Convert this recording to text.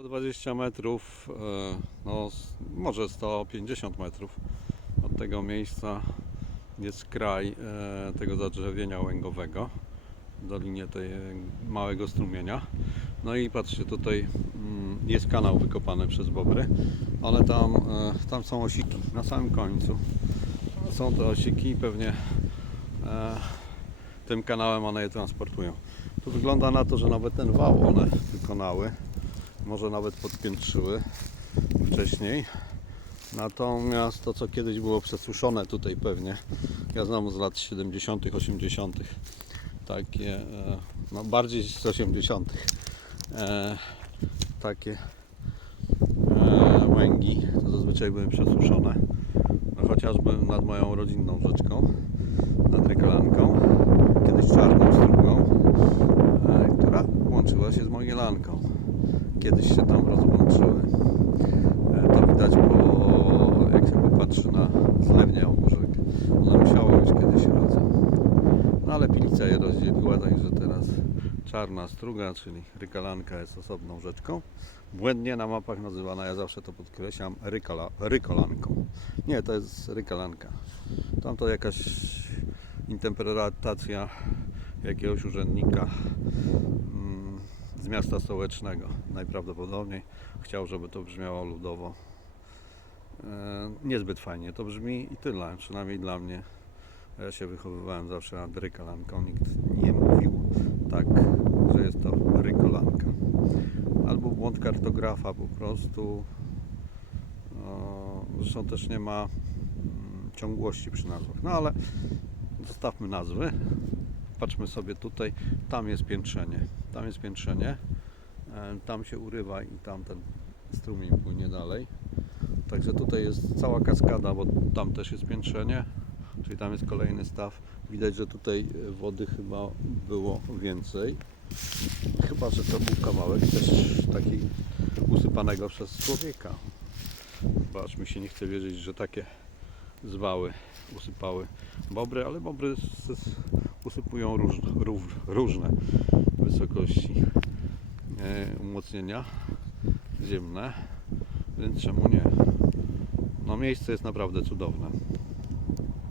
120 metrów, e, no może 150 metrów od tego miejsca jest kraj e, tego zadrzewienia łęgowego w dolinie tej małego strumienia. No i patrzcie, tutaj mm, jest kanał wykopany przez bobry. One tam, e, tam są osiki na samym końcu. Są te osiki i pewnie tym kanałem one je transportują. Tu wygląda na to, że nawet ten wał one wykonały może nawet podpiętrzyły wcześniej. Natomiast to, co kiedyś było przesuszone tutaj pewnie, ja znam z lat 70., 80., takie, e, no bardziej z 80., e, takie e, łęgi, to zazwyczaj były przesuszone, no chociażby nad moją rodzinną rzeczką, nad Rykolanką, kiedyś się tam rozłączyły. E, To widać po, jak się popatrzy na zlewnię Ogórzek. One musiały być kiedyś razem. No ale Pilica je rozdzieliła, także teraz Czarna Struga, czyli Rykalanka jest osobną rzeczką. Błędnie na mapach nazywana, ja zawsze to podkreślam, Rykala, Rykolanką. Nie, to jest Rykalanka. Tam to jakaś interpretacja jakiegoś urzędnika z miasta stołecznego. Najprawdopodobniej chciał, żeby to brzmiało ludowo. E, Niezbyt fajnie to brzmi i tyle, przynajmniej dla mnie. Ja się wychowywałem zawsze nad rykolanką. Nikt nie mówił tak, że jest to rykolanka. Albo błąd kartografa po prostu. Zresztą też nie ma mm, ciągłości przy nazwach. No ale zostawmy nazwy. Patrzmy sobie tutaj. Tam jest piętrzenie. Tam jest piętrzenie. E, Tam się urywa i tam ten strumień płynie dalej. Także tutaj jest cała kaskada, bo tam też jest piętrzenie. Czyli tam jest kolejny staw. Widać, że tutaj e, wody chyba było więcej. Chyba, że to był kawałek też taki usypanego przez człowieka. Bo aż mi się nie chce wierzyć, że takie zwały usypały bobry, ale bobry róż, róż, różne wysokości e, umocnienia ziemne, więc czemu nie? No miejsce jest naprawdę cudowne.